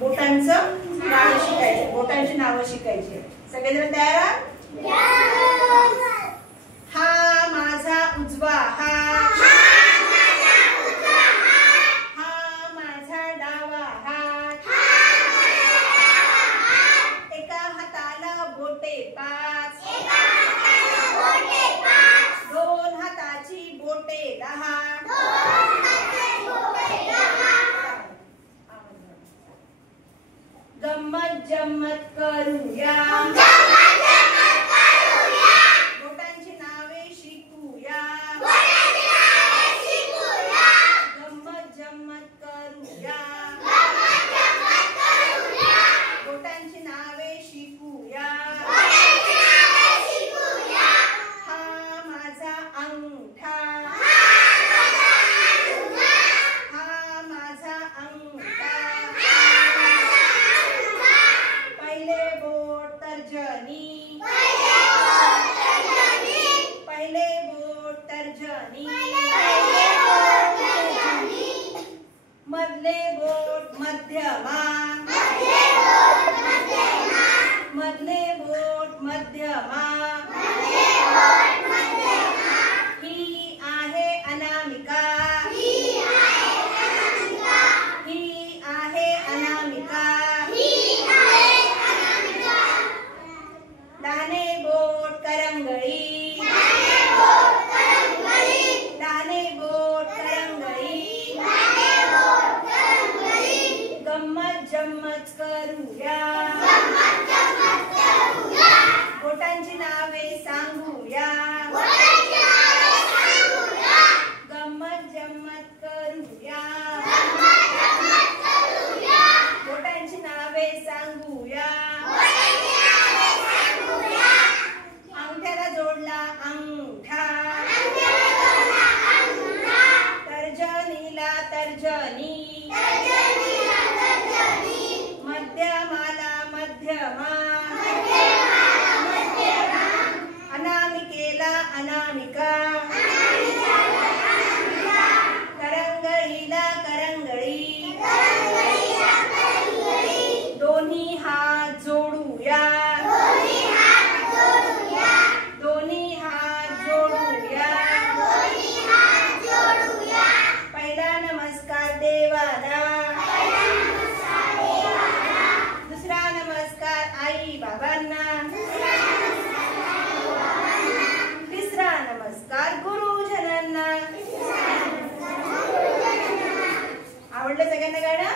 बोटांचं नाव शिकायचं, बोटांची नावं शिकायची. सगळेजण तयार आहात? हा माझा उजवा हात, हा माझा डावा हात, एका हाताला बोटे 5, दोन हाताची बोटे 10, गम्मत जम्मत करूया, बोटांची नावे शिकूया, गम्मत जम्मत करूया, बोटांची नावे शिकूया. हा माझा अंगठा, हा माझा अंगठा, पहिले बोट तर्जनी, पहिले बोट तर्जनी, मधले बोट मध्यमा, मधले बोट मध्यमा, ही आहे अनामिका, ही आहे अनामिका, दाने बोट करंगळी, दाने बोट करंगळी, गम्मत जम्मत करूया, बोटांची नावे सांगूया, गम्मत जम्मत करूया, बोटांची नावे सांगूया. अंगठ्याला जोडला अंगठा, तर्जनीला तर्जनी, मध्यमाला मध्यमा, अनामिकेला अनामिका, करंगळीला करंगळी, दोन्ही हात जोडूया, दोन्ही हात जोडूया, पहिला नमस्कार देवाला, दुसरा नमस्कार आई बाबांना, तिसरा नमस्कार गुरुजनांना. आवडलं सगळ्यांना गाणं?